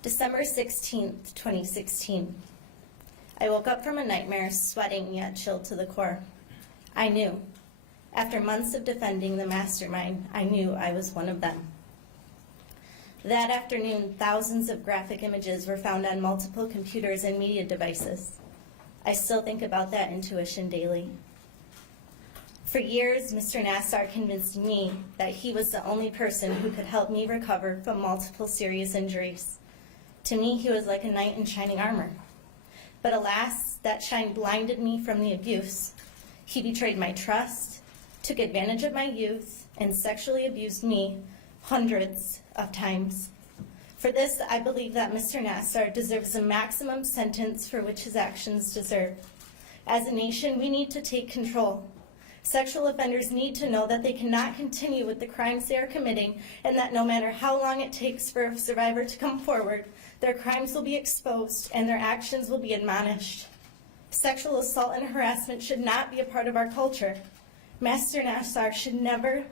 December 16th, 2016. I woke up from a nightmare, sweating yet chilled to the core. I knew. After months of defending the mastermind, I knew I was one of them. That afternoon, thousands of graphic images were found on multiple computers and media devices. I still think about that intuition daily. For years, Mr. Nassar convinced me that he was the only person who could help me recover from multiple serious injuries. To me, he was like a knight in shining armor. But alas, that shine blinded me from the abuse. He betrayed my trust, took advantage of my youth, and sexually abused me hundreds of times. For this, I believe that Mr. Nassar deserves the maximum sentence for which his actions deserve. As a nation, we need to take control. Sexual offenders need to know that they cannot continue with the crimes they are committing, and that no matter how long it takes for a survivor to come forward, their crimes will be exposed and their actions will be admonished. Sexual assault and harassment should not be a part of our culture. Master Nassar should never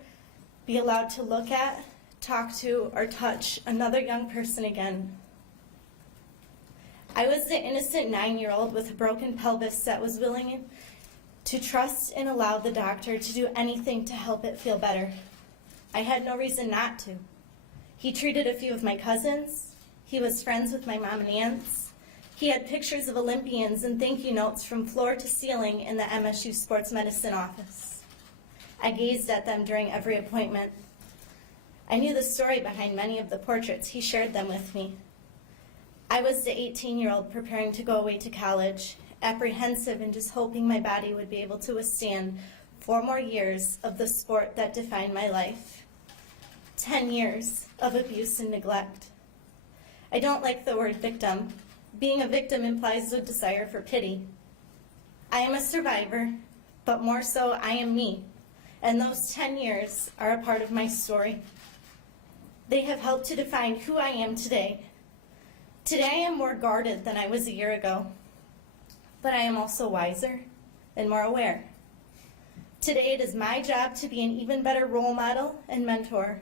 be allowed to look at, talk to, or touch another young person again. I was the innocent 9-year-old with a broken pelvis that was willing to trust and allow the doctor to do anything to help it feel better. I had no reason not to. He treated a few of my cousins. He was friends with my mom and aunts. He had pictures of Olympians and thank you notes from floor to ceiling in the MSU Sports Medicine office. I gazed at them during every appointment. I knew the story behind many of the portraits. He shared them with me. I was the 18-year-old preparing to go away to college, apprehensive and just hoping my body would be able to withstand 4 more years of the sport that defined my life. 10 years of abuse and neglect. I don't like the word victim. Being a victim implies a desire for pity. I am a survivor, but more so I am me, and those 10 years are a part of my story. They have helped to define who I am today. Today I am more guarded than I was a year ago, but I am also wiser and more aware. Today it is my job to be an even better role model and mentor,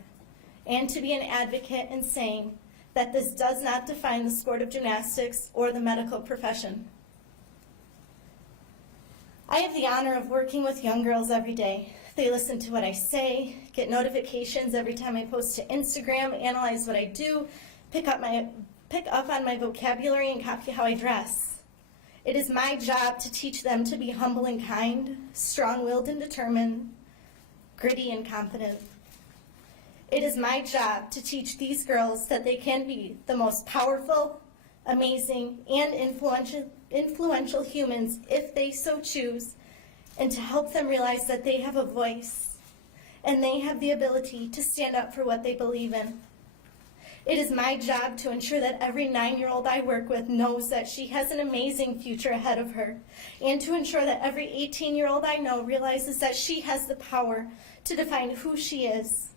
and to be an advocate in saying that this does not define the sport of gymnastics or the medical profession. I have the honor of working with young girls every day. They listen to what I say, get notifications every time I post to Instagram, analyze what I do, pick up on my vocabulary and copy how I dress. It is my job to teach them to be humble and kind, strong-willed and determined, gritty and confident. It is my job to teach these girls that they can be the most powerful, amazing, and influential humans if they so choose, and to help them realize that they have a voice and they have the ability to stand up for what they believe in. It is my job to ensure that every 9-year-old I work with knows that she has an amazing future ahead of her, and to ensure that every 18-year-old I know realizes that she has the power to define who she is,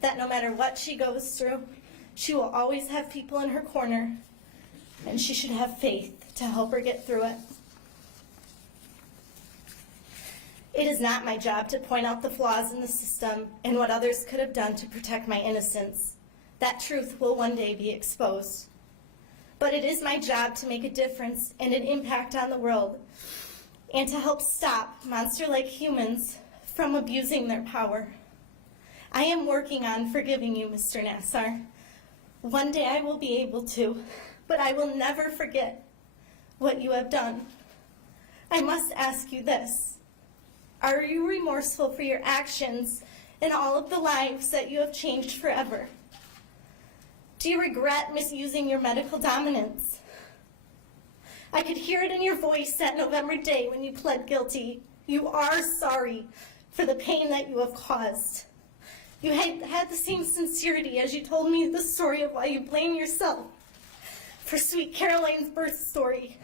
that no matter what she goes through, she will always have people in her corner, and she should have faith to help her get through it. It is not my job to point out the flaws in the system and what others could have done to protect my innocence. That truth will one day be exposed. But it is my job to make a difference and an impact on the world, and to help stop monster-like humans from abusing their power. I am working on forgiving you, Mr. Nassar. One day I will be able to, but I will never forget what you have done. I must ask you this. Are you remorseful for your actions and all of the lives that you have changed forever? Do you regret misusing your medical dominance? I could hear it in your voice that November day when you pled guilty. You are sorry for the pain that you have caused. You had the same sincerity as you told me the story of why you blame yourself for sweet Caroline's birth story,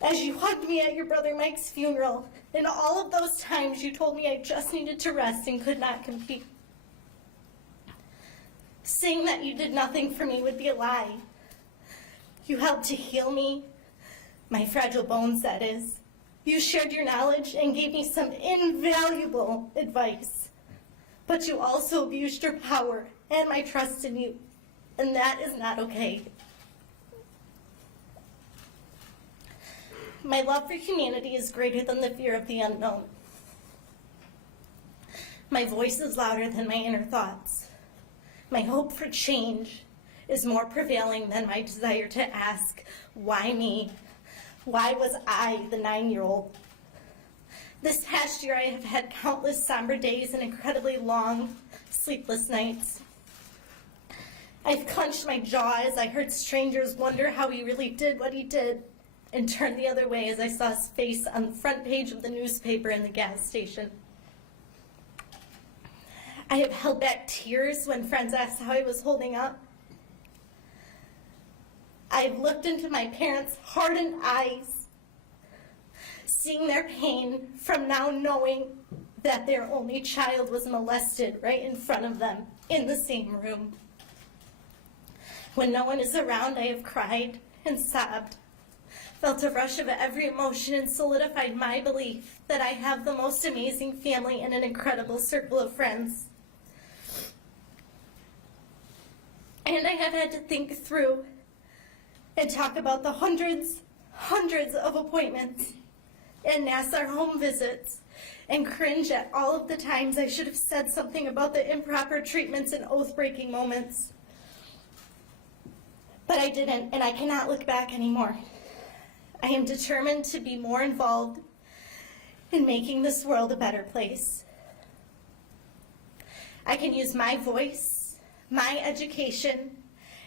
as you hugged me at your brother Mike's funeral, and all of those times you told me I just needed to rest and could not compete. Saying that you did nothing for me would be a lie. You helped to heal me, my fragile bones that is. You shared your knowledge and gave me some invaluable advice. But you also abused your power and my trust in you, and that is not okay. My love for humanity is greater than the fear of the unknown. My voice is louder than my inner thoughts. My hope for change is more prevailing than my desire to ask, why me? Why was I the 9-year-old? This past year, I have had countless somber days and incredibly long, sleepless nights. I've clenched my jaw as I heard strangers wonder how he really did what he did, and turned the other way as I saw his face on the front page of the newspaper in the gas station. I have held back tears when friends asked how I was holding up. I've looked into my parents' hardened eyes, seeing their pain from now knowing that their only child was molested right in front of them in the same room. When no one is around, I have cried and sobbed, felt a rush of every emotion, and solidified my belief that I have the most amazing family and an incredible circle of friends. And I have had to think through and talk about the hundreds of appointments and Nassar home visits, and cringe at all of the times I should have said something about the improper treatments and oath-breaking moments. But I didn't, and I cannot look back anymore. I am determined to be more involved in making this world a better place. I can use my voice, my education,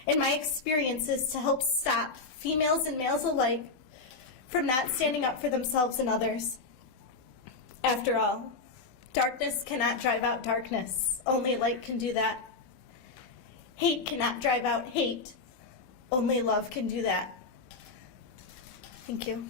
and my experiences to help stop females and males alike from not standing up for themselves and others. After all, darkness cannot drive out darkness. Only light can do that. Hate cannot drive out hate. Only love can do that. Thank you.